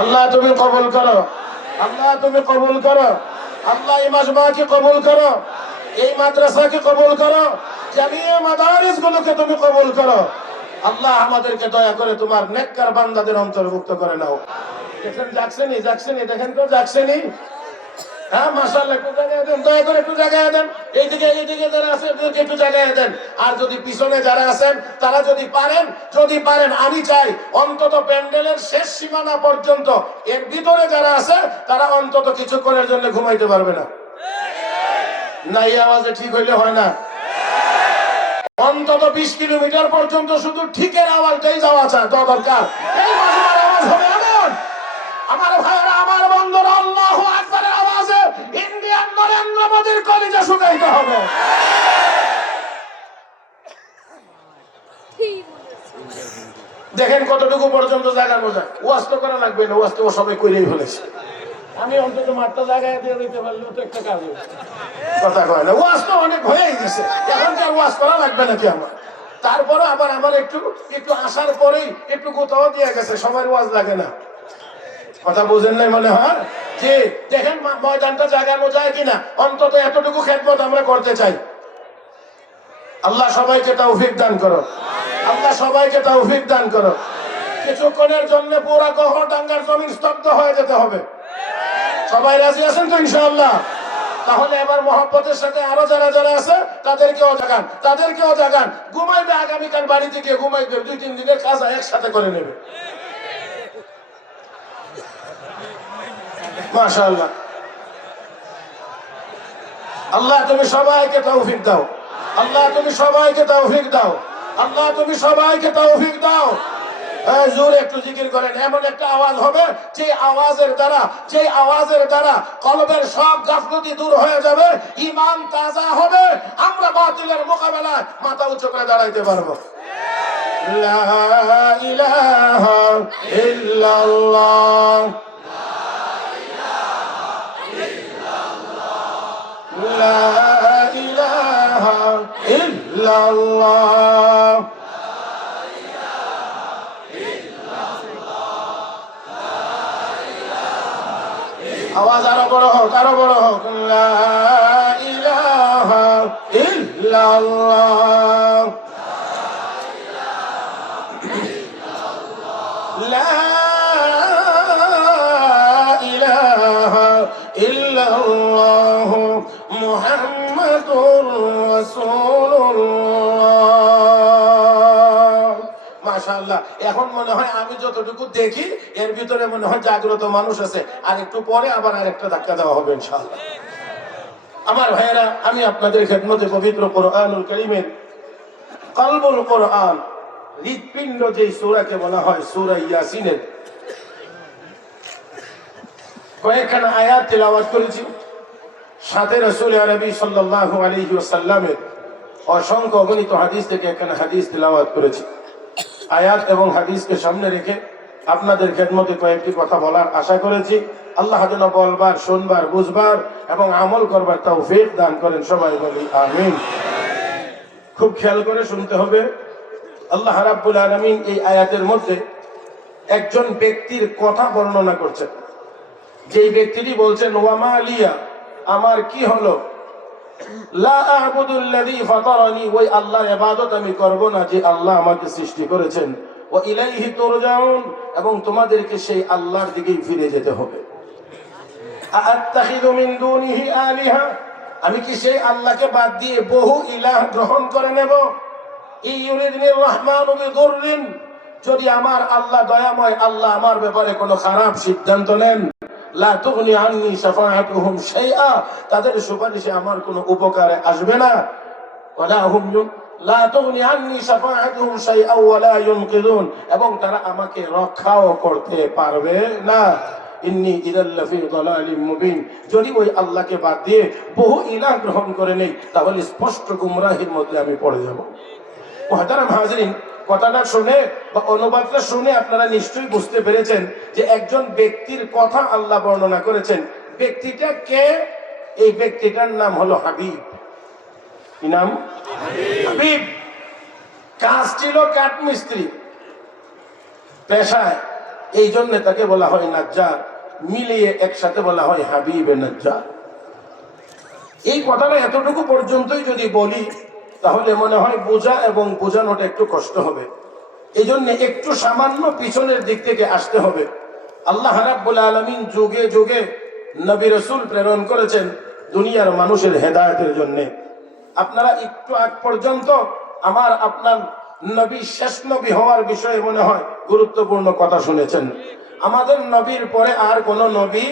আল্লাহ তুমি কবুল করো, আল্লাহ তুমি কবুল করো, আল্লাহ এই মাজমাকে কবুল করো, এই মাদ্রাসাকে কবুল করো, জামিয়া মাদারিস গুলোকে তুমি কবুল করো। আল্লাহ আমাদেরকে দয়া করে তোমার নেককার বান্দাদের অন্তর্ভুক্ত করে নাও। দেখেন যাচ্ছেনি, যাচ্ছেনি, দেখেন তো যাচ্ছেনি। হ্যাঁ মাশাআল্লাহ, একটু জায়গায় দেন, দয়া করে একটু জায়গায় দেন। এইদিকে যারা আছে একটু জায়গায় দেন। আর যদি পিছনে যারা আছেন তারা যদি পারেন আমি চাই অন্তত প্যান্ডেলের শেষ সীমানা পর্যন্ত এর ভিতরে যারা আছে তারা অন্তত কিছুক্ষণের জন্য ঘুমাইতে পারবে না। না এই আওয়াজে ঠিক হইলে হয় না। অন্তত 20 কিলোমিটার পর্যন্ত শুধু ঠিকের আওয়াজটাই যাওয়া দরকার। এই মাঝমার আওয়াজ হবে এমন, আমার ভাইয়েরা, আমার বন্ধুরা, আল্লাহু আকবারের আওয়াজে ইন্ডিয়ান নরেন্দ্র মোদীর কলিজা শুকাইতে হবে। দেখেন কতটুকু পর্যন্ত জায়গা বোঝা। ওয়াজ তো করা লাগবে না, ওয়াজ তো সবাই কইলেই ফেলেছে। আমি অন্তত মাঠটা জায়গায় দিয়ে দিতে পারলেও তো একটা কাজ হবে। কথা কয় না, ওয়াজ তো অনেক হয়েই গেছে, এখন কি আর ওয়াজ করা লাগবে নাকি আমার? তারপরে আবার আমার একটু আসার পরেই একটু কোথাও দিয়ে গেছে, সবার ওয়াজ লাগে না। কথা বুঝেন নাই মনে হয়? যে দেখেন ময়দানটা জাগানো যায় কিনা, অন্তত এতটুকু খেদমত আমরা করতে চাই। আল্লাহ সবাইকে তৌফিক দান করো, আল্লাহ সবাইকে তৌফিক দান করো। কিছুক্ষণের জন্য পুরা গহরডাঙ্গার জমিন স্তব্ধ হয়ে যেতে হবে। সবাই রাজি আছেন তো ইনশাআল্লাহ? তাহলে এবার মহব্বতের সাথে আরো যারা আছে তাদেরকেও জাগান। ঘুমাইবে, আগামীকাল বাড়িতে গিয়ে ঘুমাইবে, 2-3 দিনের কাজ একসাথে করে নেবে। মাশাআল্লাহ। আল্লাহ তুমি সবাইকে তৌফিক দাও, আল্লাহ তুমি সবাইকে তৌফিক দাও, আল্লাহ তুমি সবাইকে তৌফিক দাও। জোরে একটু জিকির করেন। এমন একটা আওয়াজ হবে যে আওয়াজের দ্বারা কলবের সব গাফলতি দূর হয়ে যাবে, ঈমান তাজা হবে, আমরা বাতিলের মোকাবেলায় মাথা উঁচু করে দাঁড়াইতে পারবো। লা ইলাহা ইল্লাল্লাহ, লা ইলাহা ইল্লাল্লাহ। আওয়াজ আরো বড় হোক, আরো বড় হোক। লা ইলাহা ইল্লাল্লাহ, লা ইলাহা ইল্লাল্লাহ মুহাম্মাদুর রাসূলুল্লাহ। মাশাআল্লাহ। এখন মনে হয় আমি যতটুকু দেখি এর ভিতরে মনে হয় জাগ্রত মানুষ আছে। আর একটু পরে আবার আরেকটা ধাক্কা দেওয়া হবে ইনশাআল্লাহ। আমার ভাইয়েরা, আমি আপনাদের খেদমতে পবিত্র কোরআনুল কারীমের কলবুল কোরআন, হৃৎপিণ্ড যে সূরাকে বলা হয় সূরা ইয়াসিনের কয়েকখানা আয়াত তেলাওয়াত করেছি। সাথে রাসূল আরবি সাল্লাল্লাহু আলাইহি ওয়াসাল্লামের অসংখ্য অগণিত হাদিস থেকে একখানা হাদিস তেলাওয়াত করেছি। আয়াত এবং হাদিসকে সামনে রেখে আপনাদের খেদমতে কয়েকটি কথা বলার আশা করেছি। আল্লাহ যেন বলবার, শুনবার, বুঝবার এবং আমল করবার তৌফিক দান করেন। সবাই বলি আমিন। খুব খেয়াল করে শুনতে হবে। আল্লাহ রাব্বুল আলামিন এই আয়াতের মধ্যে একজন ব্যক্তির কথা বর্ণনা করছেন। যেই ব্যক্তিটি বলছেন, ওয়ামা আলিয়া, আমার কি হলো, লা আ'বুদুল্লাযী ফাতারানি, ওই আল্লাহর ইবাদত আমি করব না যে আল্লাহ আমাকে সৃষ্টি করেছেন, ওয়া ইলাইহি তুরজাউন, এবং তোমাদেরকে সেই আল্লাহর দিকেই ফিরে যেতে হবে। আ'আত্তাখিযু মিন দুনিহি আলিহা, আমি কি সেই আল্লাহকে বাদ দিয়ে বহু ইলাহ গ্রহণ করে নেব? ইউরিদনির রহমানু বিদুররিন, যদি আমার আল্লাহ দয়াময় আল্লাহ আমার ব্যাপারে কোনো খারাপ সিদ্ধান্ত নেন, লা তুগনি আন্নী শাফাআতুহুম শাইআ, তাদের সুপারিশে আমার কোনো উপকারে আসবে না। ওয়ালা হুম লা তুগনি আন্নী শাফাআতুহুম শাইআ ওয়ালা ইউনকিযুন, এবং তারা আমাকে রক্ষাও করতে পারবে না। ইন্নী ইযাল লাফি দালালিম মুবিন, যদি ওই আল্লাহকে বাদ দিয়ে বহু ইলাহ গ্রহণ করে নেই তাহলে স্পষ্ট গুমরাহির মধ্যে আমি পড়ে যাব। মুহতারাম হাজিরিন, কথাটা শুনে বা অনুবাদটা শুনে আপনারা নিশ্চয়ই বুঝতে পেরেছেন যে একজন ব্যক্তির কথা আল্লাহ বর্ণনা করেছেন। ব্যক্তিটা কে? এই ব্যক্তিটার নাম হলো হাবিব। কি নাম? হাবিব। কাজ ছিল কাঠমিস্ত্রি পেশায়, এই জন্য তাকে বলা হয় নাজ্জার, মিলিয়ে একসাথে বলা হয় হাবিবে নাজ্জার। এই কথাটা এতটুকু পর্যন্তই যদি বলি তাহলে মনে হয় বোঝা এবং বোঝানোটা একটু কষ্ট হবে। এই জন্য একটু সামান্য পিছনের দিক থেকে আসতে হবে। আল্লাহ রাব্বুল আলামিন যুগে যুগে নবী রাসূল প্রেরণ করেছেন দুনিয়ার মানুষের হেদায়েতের জন্য। আপনারা একটু আগ পর্যন্ত আমার আপনার নবী শেষ নবী হওয়ার বিষয়ে মনে হয় গুরুত্বপূর্ণ কথা শুনেছেন। আমাদের নবীর পরে আর কোন নবী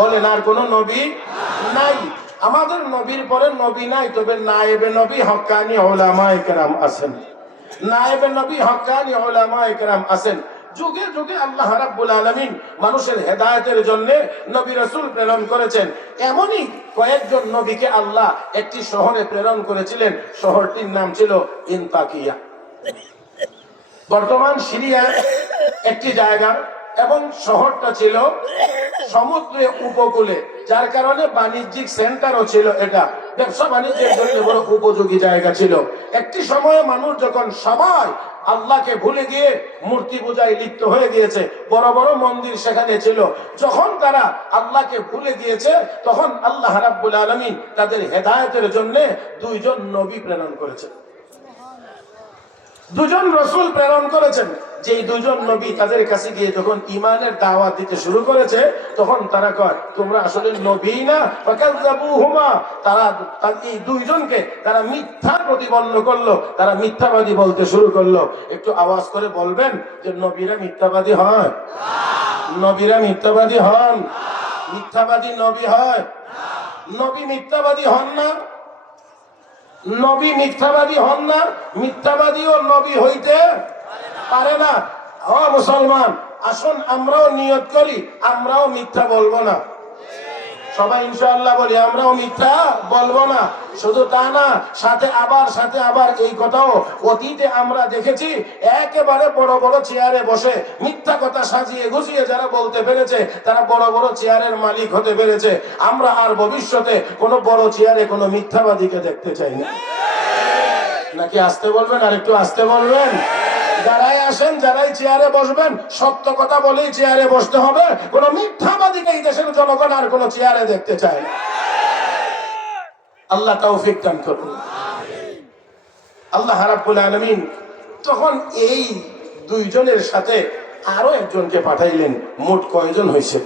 বলেন, আর কোন নবী নাই। আমাদের নবীর পরে নবী নাই, তবে নায়েবে নবী হক্কানি উলামায়ে কেরাম আছেন। নায়েবে নবী হক্কানি উলামায়ে কেরাম আছেন। যুগে যুগে আল্লাহ রাব্বুল আলামিন মানুষের হেদায়েতের জন্য নবী রাসূল প্রেরণ করেছেন। এমনই কয়েকজন নবীকে আল্লাহ একটি শহরে প্রেরণ করেছিলেন। শহরটির নাম ছিল ইনতাকিয়া। বর্তমান সিরিয়া একটি জায়গা এবং শহরটা ছিল সমুদ্রের উপকূলে, যার কারণে বাণিজ্যিক সেন্টারও ছিল। এটা ব্যবসা বাণিজ্যের জন্য বড় উপযোগী জায়গা ছিল। একটি সময়ে মানুষ যখন সবাই আল্লাহকে ভুলে গিয়ে মূর্তি পূজায় লিপ্ত হয়ে গিয়েছে, বড় বড় মন্দির সেখানে ছিল, যখন তারা আল্লাহকে ভুলে গিয়েছে তখন আল্লাহ রাব্বুল আলামিন তাদের হেদায়েতের জন্য দুইজন নবী প্রেরণ করেছেন, দুজন রাসূল প্রেরণ করেছেন। যেই দুজন নবী তাদের কাছে গিয়ে যখন ঈমানের দাওয়াত দিতে শুরু করেছে তখন তারা কয় তোমরা আসলে নবী না। ফাকাযাবুহুমা, তারা এই দুইজনকে তারা মিথ্যা প্রতিপন্ন করলো, তারা মিথ্যাবাদী বলতে শুরু করলো। একটু আওয়াজ করে বলবেন যে নবীরা মিথ্যাবাদী হয়? নবীরা মিথ্যাবাদী হন? মিথ্যাবাদী নবী হয়? নবী মিথ্যাবাদী হন না? নবী মিথ্যাবাদী হন না? মিথ্যাবাদীও নবী হইতে পারে না। ও মুসলমান, আসুন আমরাও নিয়ত করি আমরাও মিথ্যা বলবো না। সবাই ইনশাআল্লাহ বলি আমরাও মিথ্যা বলবো না। শুধু তা না, সাথে আবার এই কথাও অতীতে আমরা দেখেছি, একেবারে বড় বড় চেয়ারে বসে মিথ্যা কথা সাজিয়ে গুছিয়ে যারা বলতে পেরেছে তারা বড় বড় চেয়ারের মালিক হতে পেরেছে। আমরা আর ভবিষ্যতে কোনো বড় চেয়ারে কোনো মিথ্যাবাদীকে দেখতে চাই না। নাকি আসতে বলবেন? আর একটু আসতে বলবেন। যারাই আসেন, যারাই চেয়ারে বসবেন, সত্য কথা বলেই চেয়ারে বসতে হবে। কোন মিথ্যাবাদীকে এই দেশের জনগণ আর কোন চেয়ারে দেখতে চায় না। আল্লাহ তৌফিক দান করুন। আল্লাহ রাব্বুল আলামিন তখন এই দুইজনের সাথে আরো একজনকে পাঠাইলেন। মোট কয়জন হয়েছে?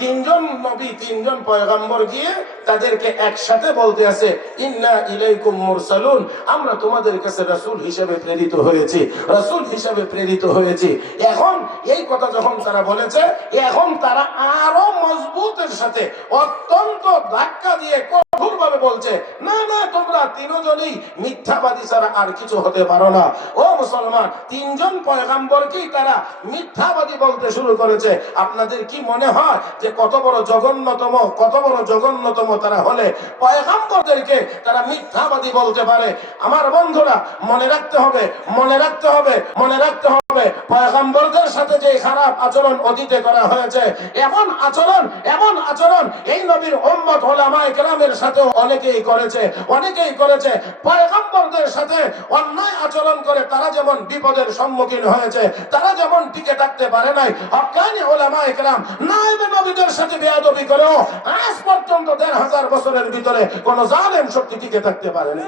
তিনজন নবী, তিনজন পয়গম্বর গিয়ে তাদেরকে একসাথে বলতে আছে ইন্না ইলাইকুম মুরসালুন, আমরা তোমাদের কাছে রাসূল হিসেবে প্রেরিত হয়েছি, রাসূল হিসেবে প্রেরিত হয়েছি। এখন এই কথা যখন তারা বলেছে, এখন তারা আরো মজবুতের সাথে অত্যন্ত ধাক্কা দিয়ে কঠোরভাবে বলছে না না, তোমরা তিনজনই মিথ্যাবাদী ছাড়া আর কিছু হতে পারো না। ও মুসলমান, তিনজন পয়গম্বরকেই তারা মিথ্যাবাদী বলতে শুরু করেছে। আপনাদের কি মনে হয় যে কত বড় জঘন্যতম তারা হলে পয়গম্বরদেরকে তারা মিথ্যাবাদী বলতে পারে? আমার বন্ধুরা, মনে রাখতে হবে পয়গম্বরদের সাথে যে খারাপ আচরণ অতীতে করা হয়েছে, এমন আচরণ এই নবীর উম্মত উলামায়ে কেরামের সাথে অনেকেই করেছে। পয়গম্বরদের সাথে অন্যায় আচরণ করে তারা যেমন বিপদের সম্মুখীন হয়েছে, তারা যেমন টিকে থাকতে পারে নাই, হক্কানি উলামায়ে কেরাম নায়েবে নবীদের সাথে বেয়াদবি করেও আজ পর্যন্ত ১৫০০ বছরের ভিতরে কোন জালেম শক্তি টিকে থাকতে পারেনি।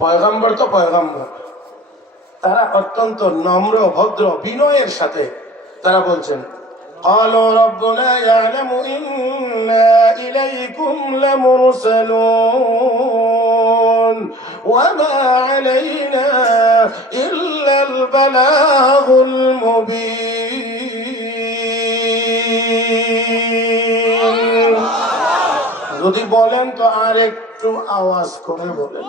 পয়গম্বর তো পয়গম্বর, তারা অত্যন্ত নম্র ভদ্র বিনয়ের সাথে তারা বলছেন قالوا ربنا يعلم إنا إليكم لمرسلون وما علينا إلا البلاغ المبين। যদি বলেন তো আর একটু আওয়াজ করে বলেন।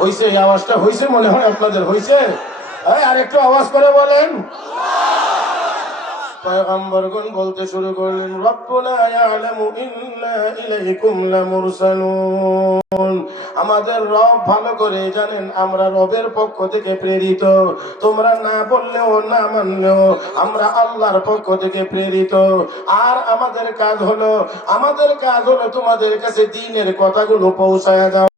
হইছে? এই আওয়াজটা হইছে মনে হয় আপনাদের? হইছে? আর একটু আওয়াজ করে বলেন। পয়গম্বরগণ বলতে শুরু করলেন, রব্বুনা ইয়ালামু ইন্না ইলাইকুম লামুরসালুন। আমাদের রব ভালো করে জানেন আমরা রবের পক্ষ থেকে প্রেরিত। তোমরা না বললেও না মানলেও আমরা আল্লাহর পক্ষ থেকে প্রেরিত। আর আমাদের কাজ হলো তোমাদের কাছে দ্বীনের কথাগুলো পৌঁছায়া দাও।